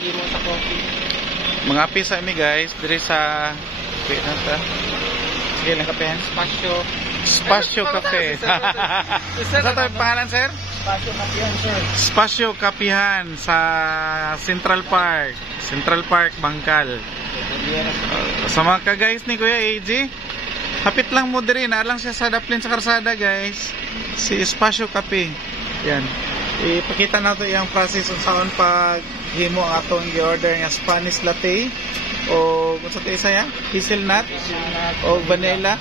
paghimo sa coffee. Mga pisa mi guys, diri sa sige lang kapehan. Spasyo Cafe. Sa tayo pangalan, sir? Spasyo Kapihan, sir. Spasyo Kapihan sa Central Park. Central Park, Bangkal. Sa mga ka-guys ni Kuya AJ, hapit lang mo diri, na lang siya sa daplin sa karsada, guys. Si Spasyo Cafe. Yan. Ipakita nato yung process kung saan pag himo ang atong i-order nga Spanish latte o kung sa isa ya, hazelnut o vanilla.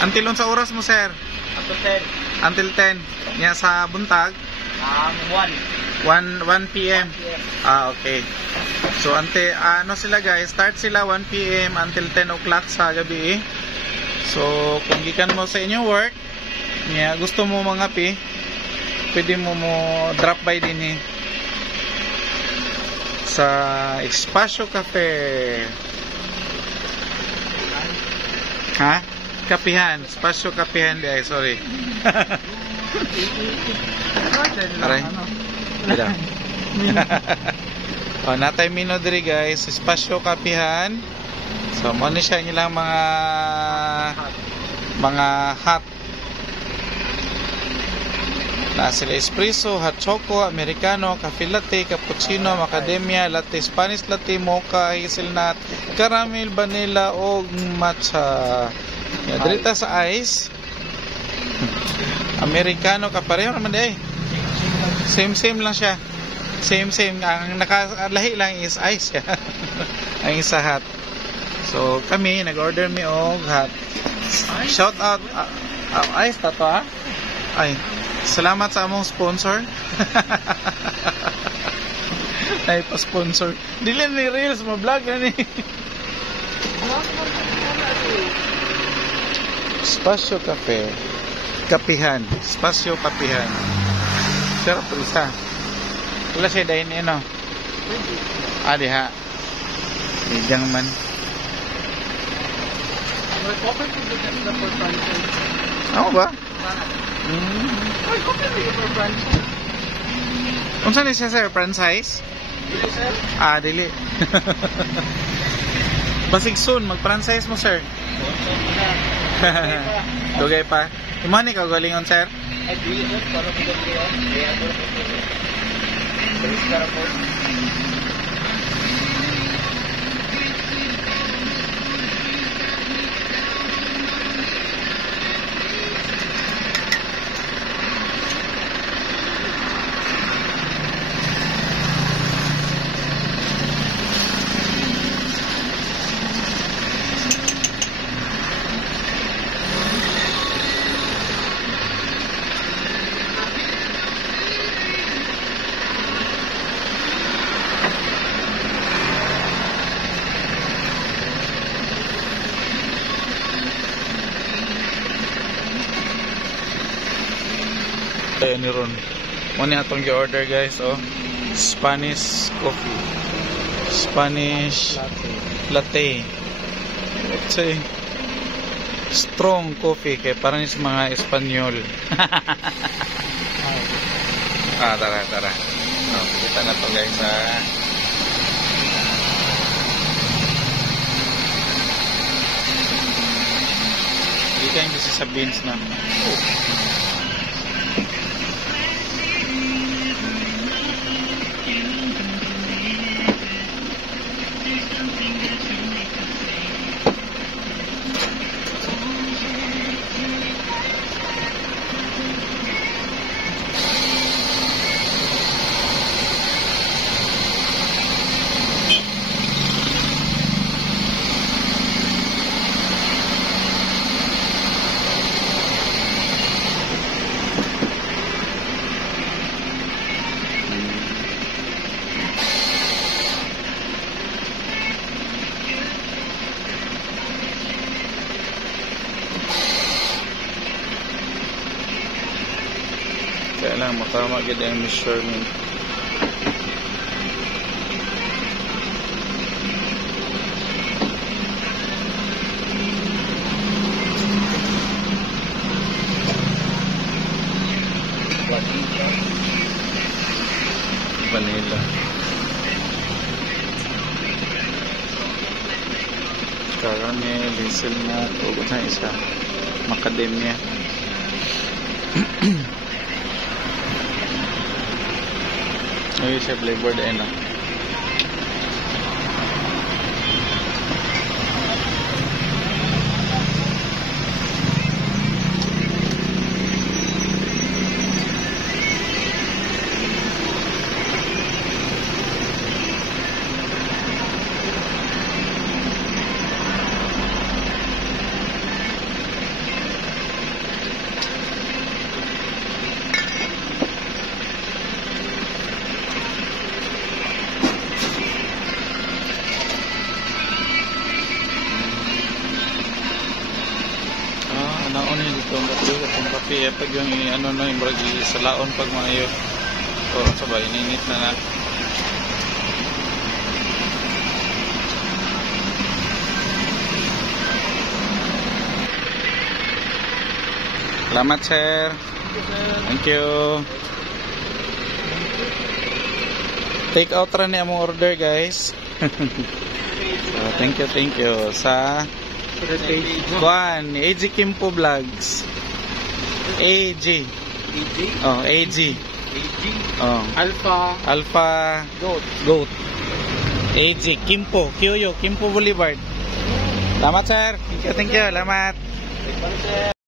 Until sa oras mo, sir? Up to 10. Until 10. Nya sa buntag? 1 p.m. Okay. So ano sila guys, start sila 1 p.m. until 10 o'clock sa gabi. So kung gikan mo sa inyong work, nya gusto mo mangapi, pwede mo drop by din sa Spasyo Cafe. Ha? Kapihan, Spasyo Kapihan di ay, sorry. Aray. Bila. Oh, natay mino diri guys, Spasyo Kapihan. So mo ni siya nilang mga hot. Na sila espresso, hot choco, americano, cafe latte, cappuccino, macadamia, latte, Spanish latte, mocha, hazelnut, caramel, vanilla o matcha. Yeah, dirita sa ice. Americano ka pareho naman eh. Same lang siya. Same. Ang nakalahi lang is ice. Ang isa hot. So kami nag-order mi og hot. Shout out ice tato ha. Ay, salamat sa among sponsor. Ay pa-sponsor. Dili ni reels mo vlog na ni. Spasyo Cafe. Kapihan. Spasyo Kapihan. Sarap po isa. Wala siya dahil no? Diha. Hidang man. Ako ba? Ay, coffee na yung for franchise. Kung saan siya sir? Franchise? Dili, sir. Dili. Basig soon, mag-franchise mo sir. Dugay pa. Imani ka galingon sir? Ay, dili, sir. Para ko dili yun. Kaya ako rin po. Balis ka na po. Ayan ni Ron. Muna atong i-order guys, oh. Spanish coffee. Spanish latte. Let's say strong coffee kay parang sa mga Espanyol. Tara. Oh, kita na to guys ha. Hindi kayo kasi sa beans na. Kaya lang matama gid ang measurement. Vanilla. Caramel, hazelnut, o na isa. Macadamia. Ay, siya flavored eh, no? Naon ni dito ang kape, kung kape pag yung ano no, yung bragi sa laon pag maayo. So sabay ninit na. Salamat sir. Thank you. Take out ra ni among order guys. So, thank you sa Juan, AG Kimpo Vlogs. AG. Oh, AG. Oh. Alpha Goat. AG Kimpo, Kyoyo, Kimpo Boulevard. Salamat sir. Thank you. Salamat.